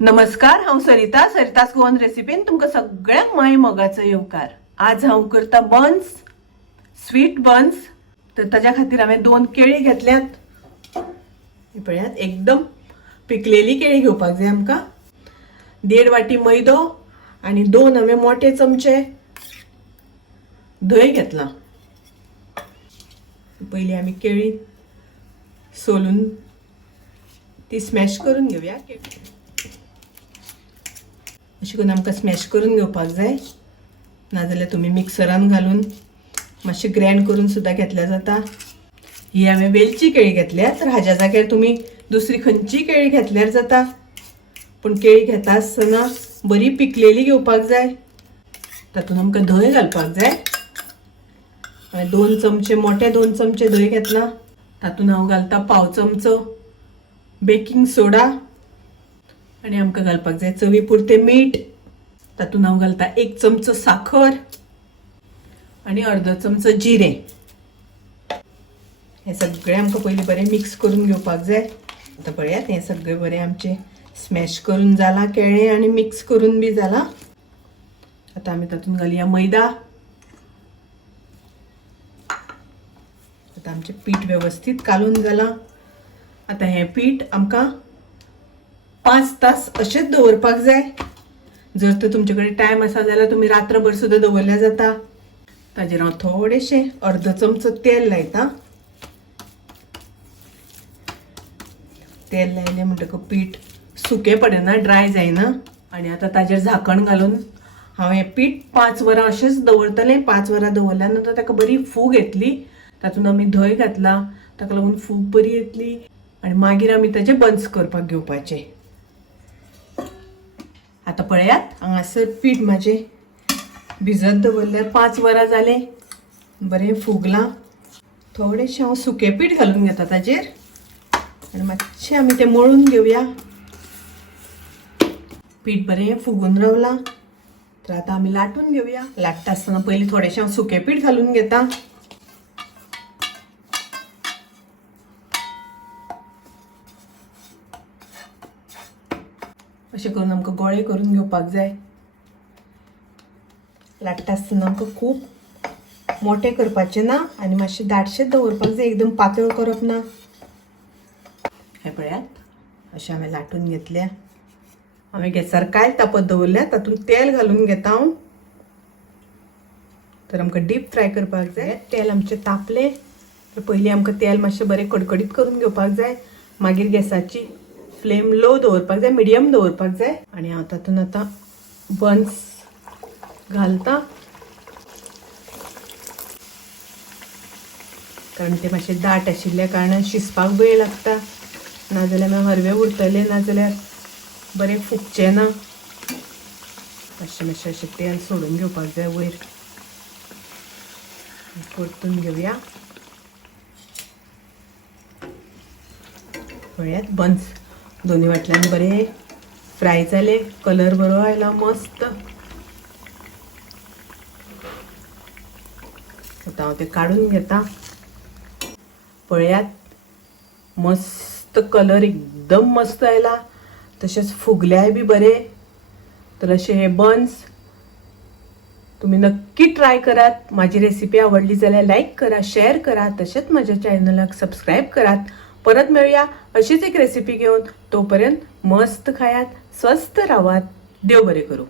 नमस्कार, हांव सरितास गोवन रेसिपीन तुमकां सगळ्यांक माय मोगाचो येवकार। आज हांव करता बन्स, स्वीट बन्स। तर ताज्या खातीर हांवें 2 केळी घेतल्यात। हे पळयात, एकदम पिकलेली केळी घेवपाक जाय आमकां। 1.5 वाटी मैदो आणि 2 हांवें मोठे चमचे दही घेतला। पयली आमी केळी सोलून ती स्मॅश करून घेवया। अशी करून आमकां स्मॅश करून घेवपाक जाय, नाजाल्यार तुमी मिक्सरान घालून मातशी ग्राइंड करून सुद्दां घेतल्या जाता। ही हांवें वेलची केळी घेतल्या, तर हाज्या जाग्यार तुमी दुसरी खंयची केळी घेतल्यार जाता, पूण केळी घेता आसतना बरी पिकलेली घेवपाक जाय। तातूंत आमकां दही घालपाक जाय। हांवें 2 चमचे मोठे 2 चमचे दही घेतला। तातूंत हांव घालता पाव चमचो बेकिंग सोडा आणि आमकां घालपाक जाय चवी पुरते मीठ। तातूंत हांव घालता 1 चमचो साखर आणि अर्दो चमचो जिरें। हे सगळें आमकां पयलीं बरें मिक्स करून घेवपाक जाय। आतां पळयात, हें सगळें बरें आमचें स्मॅश करून जालां केळें आनी मिक्स करून बी जालां। आतां आमी तातूंत घालया मैदा। आतां आमचें पीठ वेवस्थीत कालून जालां। आतां हें पीठ आमकां 5 तास अशेंच दवरपाक जाय। जर तर तुमचे कडेन टायम आसा जाल्यार तुमी रात्रभर सुद्दां दवरल्या जाता। ताजेर हांव थोडेशें अर्दो चमचो तेल लायता। तेल लायलें म्हणटकच पीठ सुकें पडना, ड्राय जायना। आनी आतां ताजेर झाकण घालून हांव हें पीठ 5 वरां अशेंच दवरतलें। 5 वरां दवरल्या नंतर ताका बरी फूग येतली। तातूंत आमी धंय घातला, ताका लागून फूग बरी येतली आनी मागीर आमी ताचे बन्स करपाक घेवपाचे। आता पळयात, हांगासर पीठ म्हाजें भिजत दवरल्यार 5 वरां जाले, बरें फुगलां। थोडेशें हांव सुकें पीठ घालून घेता ताजेर आनी मातशें आमी तें मळून घेवया। पीठ बरें फुगून रावलां, तर आतां आमी लाटून घेवया। लाटता आसतना पयलीं थोडेशें हांव सुकें पीठ घालून घेता। अशें करून आमकां गोळे करून घेवपाक जाय। लाटता आसतना आमकां खूब मोठे करपाचे ना आनी मातशें दाटशें दवरपाक जाय, एकदम पातळ करप ना। हे पळयात, अशें हांवें लाटून घेतल्या। हांवें गॅसार कांय तापत दवरल्या, तातूंत तेल घालून घेता हांव। तर आमकां डीप फ्राय करपाक जाय। तेल आमचें तापलें, तर पयलीं आमकां तेल मातशें बरें कडकडीत करून घेवपाक जाय। मागीर गॅसाची फ्लेम लो दवरपाक जाय, मिडियम दवरपाक जाय। आनी हांव तातूंत आतां बन्स घालता, कारण ते मातशे दाट आशिल्ल्या कारणान शिजपाक वेळ लागता, नाजाल्यार मागीर हरवे उरतले, नाजाल्यार बरें फुगचे ना। मातशें मातशें अशें तेल सोडून घेवपाक जाय वयर। परतून घेवया। पळयात, बन्स दोनी वाटल्यान बरें फ्राय जाले, कलर बरो आयला मस्त। आतां हांव ते काडून घेता। पळयात, मस्त कलर एकदम मस्त आयला, तशेंच फुगल्याय बी बरें। तर अशें हे बन्स तुमी नक्की ट्राय करात। म्हाजी रेसिपी आवडली जाल्यार लायक करा, शेअर करा, तशेंच म्हाज्या चॅनलाक सबस्क्रायब करात। परत मेळुया अशीच एक रेसिपी घेवन। तोपर्यंत मस्त खायात, स्वस्थ रावात, देव बरें करूं।